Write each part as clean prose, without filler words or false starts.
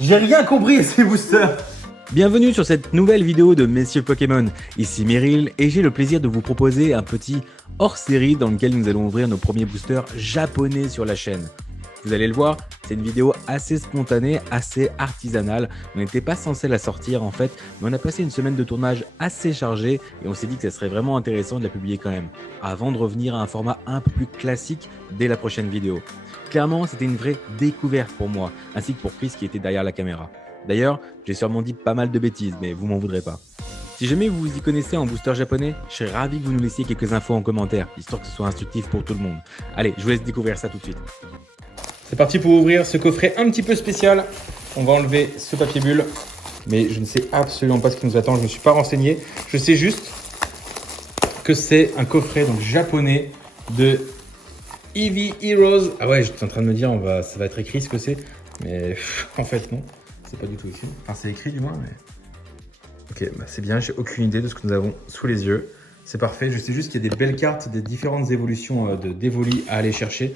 J'ai rien compris à ces boosters. Bienvenue sur cette nouvelle vidéo de Messieurs Pokémon, ici Meryl et j'ai le plaisir de vous proposer un petit hors-série dans lequel nous allons ouvrir nos premiers boosters japonais sur la chaîne. Vous allez le voir, c'est une vidéo assez spontanée, assez artisanale, on n'était pas censé la sortir en fait, mais on a passé une semaine de tournage assez chargée et on s'est dit que ça serait vraiment intéressant de la publier quand même, avant de revenir à un format un peu plus classique dès la prochaine vidéo. Clairement, c'était une vraie découverte pour moi, ainsi que pour Chris qui était derrière la caméra. D'ailleurs, j'ai sûrement dit pas mal de bêtises, mais vous m'en voudrez pas. Si jamais vous vous y connaissez en booster japonais, je serais ravi que vous nous laissiez quelques infos en commentaire, histoire que ce soit instructif pour tout le monde. Allez, je vous laisse découvrir ça tout de suite. C'est parti pour ouvrir ce coffret un petit peu spécial. On va enlever ce papier bulle, mais je ne sais absolument pas ce qui nous attend. Je ne me suis pas renseigné. Je sais juste que c'est un coffret donc japonais de Eevee Heroes. Ah ouais, j'étais en train de me dire, ça va être écrit ce que c'est, mais en fait non, c'est pas du tout écrit. Enfin, c'est écrit du moins, mais ok, bah c'est bien. J'ai aucune idée de ce que nous avons sous les yeux. C'est parfait. Je sais juste qu'il y a des belles cartes, des différentes évolutions d'Evoli à aller chercher.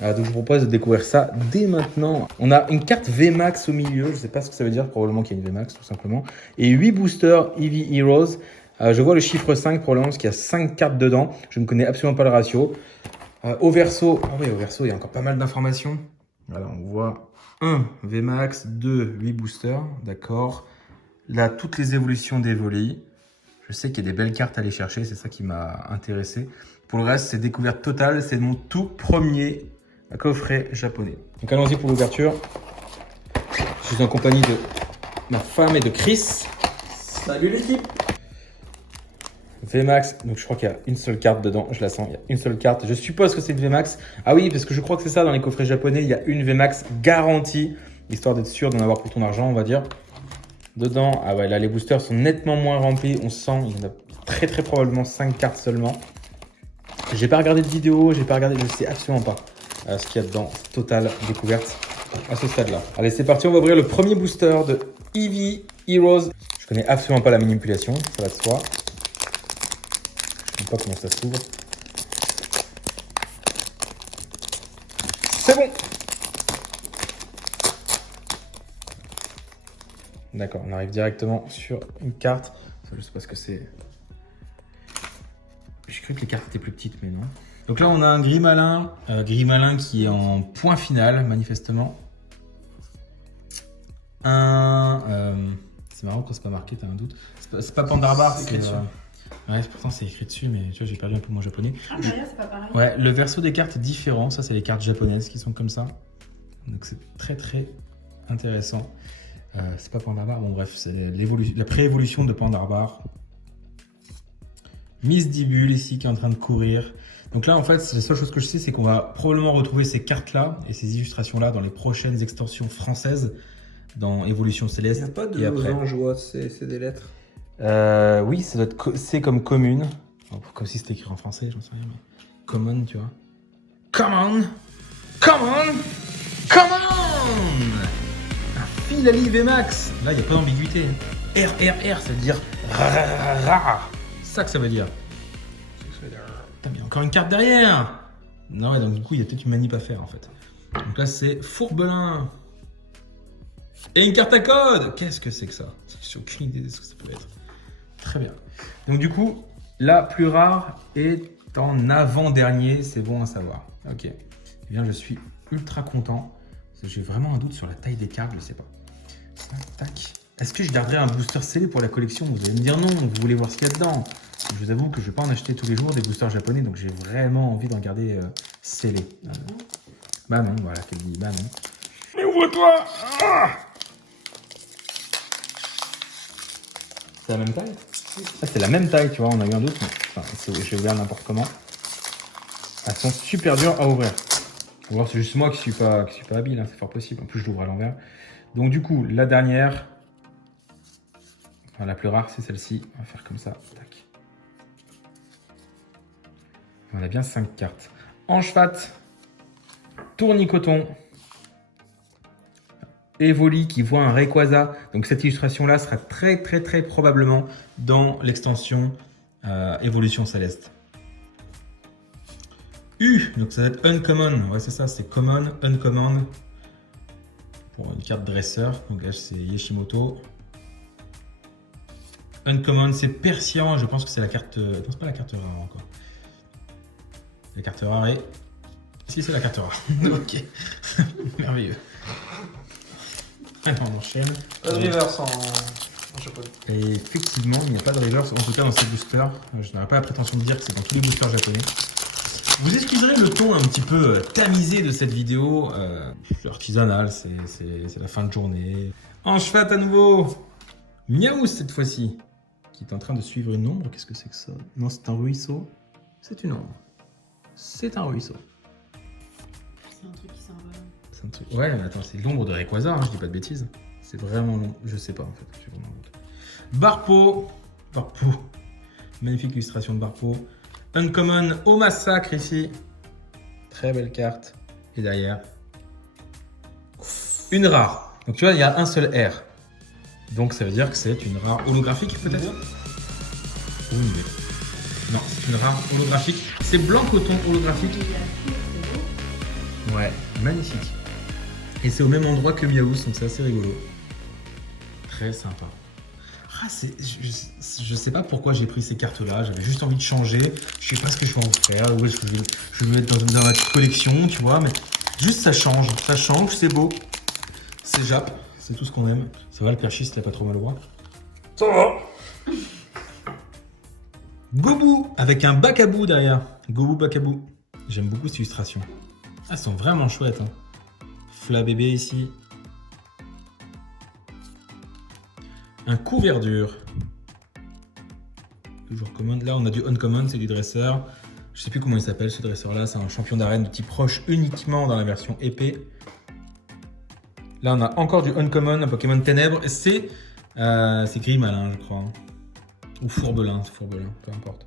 Donc je vous propose de découvrir ça dès maintenant. On a une carte VMAX au milieu, je ne sais pas ce que ça veut dire, probablement qu'il y a une VMAX tout simplement. Et 8 boosters Eevee Heroes. Je vois le chiffre 5 probablement parce qu'il y a 5 cartes dedans. Je ne connais absolument pas le ratio. Au verso, ah oui, au verso il y a encore pas mal d'informations. Voilà, on voit 1 VMAX, 2 8 boosters, d'accord. Là, toutes les évolutions d'Evoli. Je sais qu'il y a des belles cartes à aller chercher, c'est ça qui m'a intéressé. Pour le reste, c'est découverte totale, c'est mon tout premier coffret japonais. Donc allons-y pour l'ouverture. Je suis en compagnie de ma femme et de Chris. Salut l'équipe. VMAX, donc je crois qu'il y a une seule carte dedans, je la sens, il y a une seule carte. Je suppose que c'est une VMAX. Ah oui, parce que je crois que c'est ça dans les coffrets japonais, il y a une VMAX garantie, histoire d'être sûr d'en avoir pour ton argent, on va dire. Dedans, ah ouais, là les boosters sont nettement moins remplis, on sent, il y en a très probablement 5 cartes seulement. J'ai pas regardé de vidéo, je sais absolument pas ce qu'il y a dedans. Totale découverte à ce stade-là. Allez, c'est parti, on va ouvrir le premier booster de Eevee Heroes. Je connais absolument pas la manipulation, ça va de soi. Je sais pas comment ça s'ouvre. C'est bon! D'accord, on arrive directement sur une carte. Je sais pas ce que c'est. J'ai cru que les cartes étaient plus petites, mais non. Donc là, on a un Grimalin, qui est en point final, manifestement. C'est marrant quand c'est pas marqué, t'as un doute. C'est pas Pandarbar, c'est écrit dessus. Ouais, pourtant c'est écrit dessus, mais tu vois, j'ai perdu un peu mon japonais. Ah, derrière, c'est pas pareil. Ouais, le verso des cartes est différent. Ça, c'est les cartes japonaises qui sont comme ça. Donc c'est très intéressant. C'est pas Pandarbar, bon bref, c'est la pré-évolution de Pandarbar. Miss Dibule ici qui est en train de courir. Donc là, en fait, la seule chose que je sais, c'est qu'on va probablement retrouver ces cartes-là et ces illustrations-là dans les prochaines extensions françaises dans Évolution Céleste. Il n'y a pas de et après. losange, c'est des lettres. Oui, ça doit être c'est comme commune. Bon, comme si c'était écrit en français, j'en sais rien, mais common, tu vois. Come on! Come on! Come on! Un fil à l'IVMAX! Là, il n'y a pas d'ambiguïté. RRR, ça veut dire rare. C'est ça que ça veut dire. Putain, mais il y a encore une carte derrière! Non, et donc du coup, il y a peut-être une manip à faire en fait. Donc là, c'est Fourbelin. Et une carte à code! Qu'est-ce que c'est que ça? J'ai aucune idée de ce que ça peut être. Très bien. Donc du coup, la plus rare est en avant-dernier, c'est bon à savoir. Ok. Eh bien, je suis ultra content. Parce que j'ai vraiment un doute sur la taille des cartes, je sais pas. Tac. Est-ce que je garderai un booster scellé pour la collection? Vous allez me dire non, vous voulez voir ce qu'il y a dedans. Je vous avoue que je vais pas en acheter tous les jours des boosters japonais, donc j'ai vraiment envie d'en garder scellé. Bah non, voilà, qu'elle dit, bah non. Mais ouvre-toi! C'est la même taille? Ah, c'est la même taille, tu vois, on a eu un doute, mais enfin, je vais ouvrir n'importe comment. Elles sont super dures à ouvrir. Faut voir, c'est juste moi qui suis pas habile, hein, c'est fort possible. En plus, je l'ouvre à l'envers. Donc du coup, la dernière, enfin, la plus rare, c'est celle-ci. On va faire comme ça. Tac. On a bien 5 cartes. Anchefat, Tournicoton, Evoli qui voit un Rayquaza. Donc cette illustration-là sera très probablement dans l'extension Évolution Céleste. U, donc ça va être Uncommon. Ouais, c'est ça, c'est Common, Uncommon. pour une carte dresseur. Donc là, c'est Yeshimoto. Uncommon, c'est Persian. Je pense que c'est la carte... Non, c'est pas la carte rare encore. La carte rare est... Si, c'est la carte rare. Ok. Merveilleux. Alors, on enchaîne. Pas de reverse en japonais. Et effectivement, il n'y a pas de reverse, en tout cas dans ces boosters. Je n'aurais pas la prétention de dire que c'est dans tous les boosters japonais. Vous excuserez le ton un petit peu tamisé de cette vidéo. Artisanal, c'est la fin de journée. Enchefat à nouveau. Miaou cette fois-ci. Qui est en train de suivre une ombre. Qu'est-ce que c'est que ça? Non, c'est un ruisseau. C'est une ombre. C'est un ruisseau. C'est un truc qui s'envole. C'est un truc... Ouais, mais attends, c'est l'ombre de Rayquaza, hein, je dis pas de bêtises. C'est vraiment long. Je sais pas en fait. J'ai vraiment honte. Barpo. Barpo. Magnifique illustration de Barpo. Uncommon au massacre ici. Très belle carte. Et derrière, une rare. Donc tu vois, il y a un seul R. Donc ça veut dire que c'est une rare holographique peut-être. Ou une V. Non, c'est une rare holographique. C'est blanc coton holographique. Ouais, magnifique. Et c'est au même endroit que Miaous, donc c'est assez rigolo. Très sympa. Ah, je sais pas pourquoi j'ai pris ces cartes-là. J'avais juste envie de changer. Je sais pas ce que je vais en faire. Ouais, je vais mettre dans ma petite collection, tu vois. Mais juste ça change. Ça change, c'est beau. C'est Jap. C'est tout ce qu'on aime. Ça va le perchiste, t'as pas trop mal au bras? Ça va. Gobou avec un Bakabou derrière. Gobou Bakabou. J'aime beaucoup cette illustration. Ah, elles sont vraiment chouettes. Hein. Fla bébé ici. Un coup verdure. Toujours common. Là, on a du uncommon, c'est du dresseur. Je sais plus comment il s'appelle ce dresseur là. C'est un champion d'arène de type roche uniquement dans la version épée. Là, on a encore du uncommon, un Pokémon ténèbres. C'est Grimalin, je crois. Ou Fourbelin, peu importe.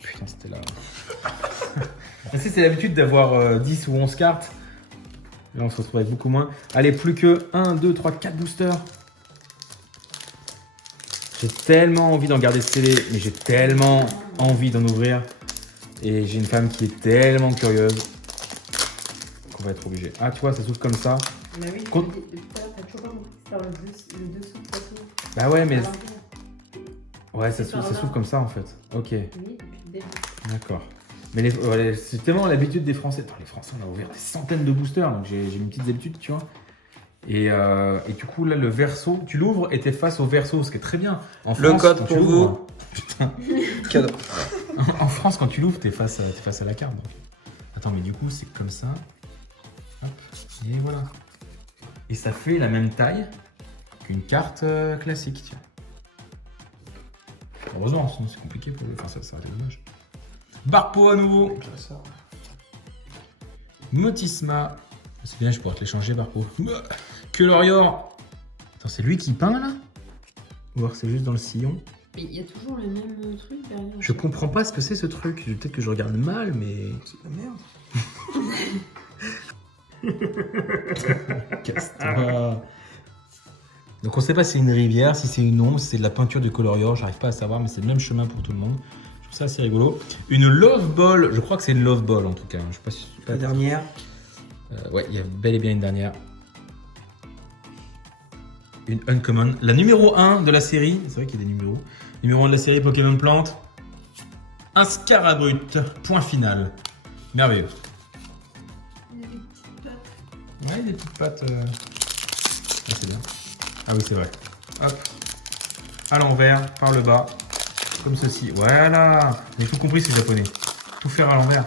Putain, c'était là. C'est l'habitude d'avoir 10 ou 11 cartes. Là, on se retrouve avec beaucoup moins. Allez, plus que 1, 2, 3, 4 boosters. J'ai tellement envie d'en garder scellé, mais j'ai tellement envie d'en ouvrir. Et j'ai une femme qui est tellement curieuse qu'on va être obligé. Ah, tu vois, ça s'ouvre comme ça. Mais oui, Quand- depuis tout à l'heure, t'as toujours pas compris que c'était le dessous de façon. Bah ouais, mais... Ouais, ça s'ouvre comme ça, en fait. Ok, Oui, depuis le début. d'accord. Mais c'est tellement l'habitude des Français. Attends, les Français, on a ouvert des centaines de boosters, donc j'ai une petite habitude, tu vois. Et du coup, là, le verso, tu l'ouvres et t'es face au verso, ce qui est très bien. En Le France, code quand pour tu vous. l'ouvres, putain. Cadeau. En France, quand tu l'ouvres, t'es face à la carte. Donc. Attends, mais du coup, c'est comme ça. Hop, et voilà. Et ça fait la même taille qu'une carte classique, tiens. Heureusement, sinon c'est compliqué pour le... Enfin, ça aurait été dommage. Barpo à nouveau. Motisma. C'est bien, je pourrais te l'échanger, Barpo. Colorior. Attends, c'est lui qui peint, là? Ou alors c'est juste dans le sillon? Mais il y a toujours le même truc derrière. Je comprends pas ce que c'est ce truc. Peut-être que je regarde mal, mais... C'est de la merde. Casse-toi. Donc on sait pas si c'est une rivière, si c'est une ombre, si c'est de la peinture de colorior. J'arrive pas à savoir, mais c'est le même chemin pour tout le monde. Je trouve ça assez rigolo. Une Love Ball. Je crois que c'est une Love Ball en tout cas. Je sais pas si... La dernière. Ouais, il y a bel et bien une dernière. Une Uncommon. La numéro 1 de la série. C'est vrai qu'il y a des numéros. Numéro 1 de la série Pokémon Plante. Un Scarabrut. Point final. Merveilleux. Il y a des petites pattes. Ouais, des petites pattes. Ah, c'est bien. Ah oui, c'est vrai. Hop. À l'envers, par le bas. Comme ceci. Voilà. J'ai tout compris, c'est japonais. Tout faire à l'envers.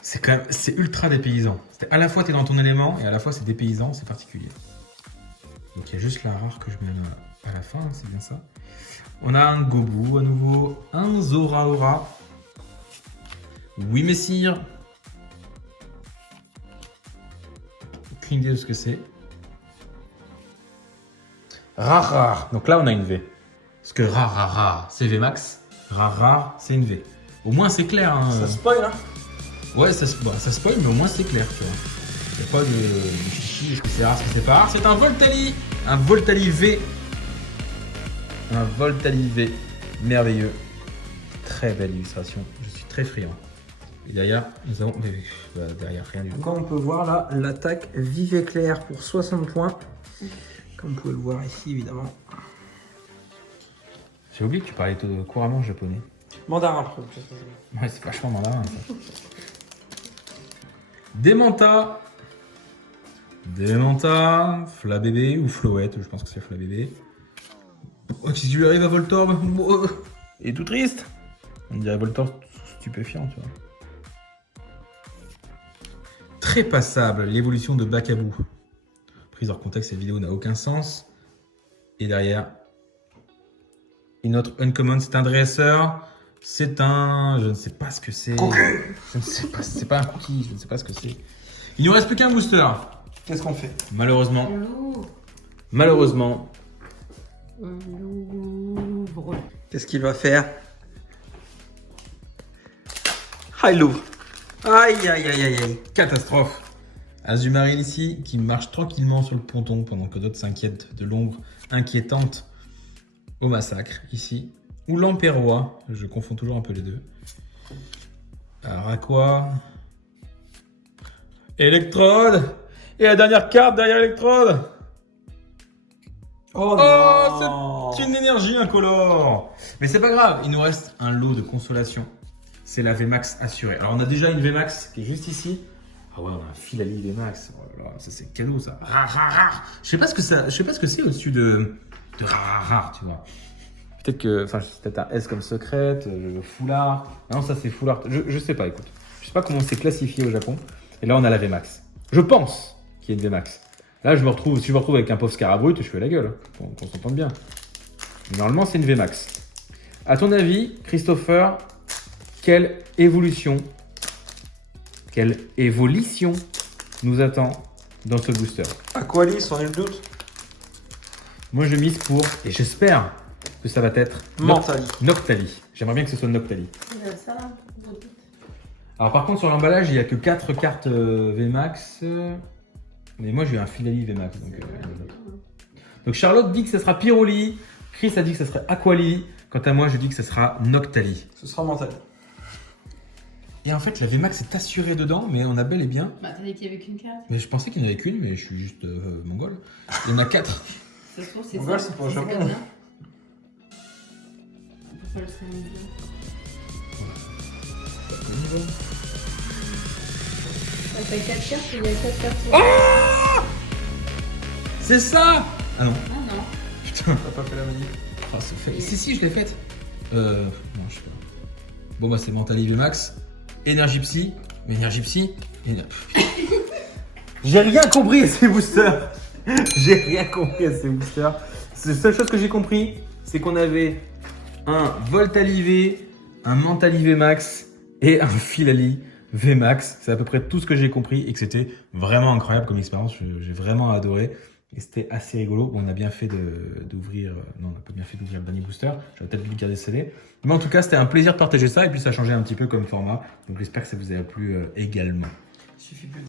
C'est quand même, c'est ultra dépaysant. À la fois, tu es dans ton élément et à la fois, c'est dépaysant, c'est particulier. Donc, il y a juste la rare que je mets à la fin, hein, c'est bien ça. On a un Gobou à nouveau, un Zoraora. Oui, messire. Aucune idée de ce que c'est. Rare. Donc là, on a une V. Parce que rare, c'est VMAX. Rare, c'est une V. Au moins, c'est clair. Hein. Ça spoil, hein? Ouais, ça spoil, mais au moins c'est clair, tu vois. Il n'y a pas de chichi, est-ce que c'est rare, est-ce que c'est pas rare. C'est un Voltali. Un Voltali V. Un Voltali V. Merveilleux. Très belle illustration. Je suis très friand. Et derrière, nous avons... derrière, rien du tout. Comme on peut voir là, l'attaque vive éclair pour 60 points. Comme vous pouvez le voir ici, évidemment. J'ai oublié que tu parlais couramment japonais. Mandarin, Ouais, c'est vachement mandarin, ça. Demanta. Demanta, Flabébé ou Floette, je pense que c'est Flabébé. Oh, qu'est-ce qui lui arrive à Voltorb? Oh, il est tout triste. On dirait Voltorb stupéfiant, tu vois. Très passable, l'évolution de Bakabou. Prise hors contexte, cette vidéo n'a aucun sens. Et derrière, une autre uncommon, c'est un dresseur. C'est un... Je ne sais pas ce que c'est. Je ne sais pas, c'est pas un cookie, je ne sais pas ce que c'est. Il nous reste plus qu'un booster. Qu'est-ce qu'on fait? Malheureusement. Lourd. Malheureusement. On l'ouvre. Qu'est-ce qu'il va faire? Ah, il l'ouvre. Aïe, aïe, aïe, aïe, aïe. Catastrophe. Azumarill ici, qui marche tranquillement sur le ponton pendant que d'autres s'inquiètent de l'ombre inquiétante au massacre, ici. Ou l'Empérois, je confonds toujours un peu les deux. Alors à quoi? Électrode. Et la dernière carte derrière Électrode. Oh, Oh, non. c'est une énergie incolore. Mais c'est pas grave, il nous reste un lot de consolation. C'est la VMAX assurée. Alors on a déjà une VMAX qui est juste ici. Ah ouais, on a un Filali VMAX. Oh là là, ça c'est cadeau ça. Rare, rare, rare. Je sais pas ce que c'est au-dessus de rare, rare, rare, tu vois. Peut-être que, enfin, c'est peut-être un S comme secrète, le foulard. Non, ça c'est foulard. Je sais pas, écoute. Je sais pas comment c'est classifié au Japon. Et là, on a la VMAX. Je pense qu'il y a une VMAX. Là, si je me retrouve avec un pauvre Scarabrut, je fais la gueule. Qu'on s'entende bien. Mais normalement, c'est une VMAX. À ton avis, Christopher, quelle évolution nous attend dans ce booster? Aqualis, on est le doute. Moi, je mise pour, et j'espère que ça va être Mentali. Noctali. J'aimerais bien que ce soit Noctali. Ça, Alors par contre, sur l'emballage, il n'y a que 4 cartes VMAX. Mais moi, j'ai eu un Filali VMAX. Donc Charlotte dit que ce sera Pyroli. Chris a dit que ce serait Aquali. Quant à moi, je dis que ce sera Noctali. Ce sera Mentali. Et en fait, la VMAX est assurée dedans, mais on a bel et bien... bah t'as dit qu'il y avait qu'une carte. Mais je pensais qu'il n'y en avait qu'une, mais je suis juste mongol. Il y en a 4. Ça se trouve, c'est On ça. voit, c'est pour le Ça, Japon. pas bien. On peut pas le samedi. Ah, t'as 4 cartes, il y a 4 cartes. C'est ça! Ah non. Ah non. Putain. T'as pas fait la manip. Ah, c'est fait. Si, je l'ai faite. Non, je sais pas. Bon, bah, c'est Mentali VMAX. Énergie Psy. Mais Énergie Psy. J'ai rien compris à ces boosters. J'ai rien compris à ces boosters. La seule chose que j'ai compris, c'est qu'on avait un Voltali V, un Mentali VMAX et un Filali VMAX. C'est à peu près tout ce que j'ai compris et que c'était vraiment incroyable comme expérience. J'ai vraiment adoré. Et c'était assez rigolo. Bon, on a bien fait d'ouvrir... Non, on n'a pas bien fait d'ouvrir le dernier booster. J'aurais peut-être dû le garder scellé. Mais en tout cas, c'était un plaisir de partager ça. Et puis, ça a changé un petit peu comme format. Donc, j'espère que ça vous a plu également. Il suffit plus de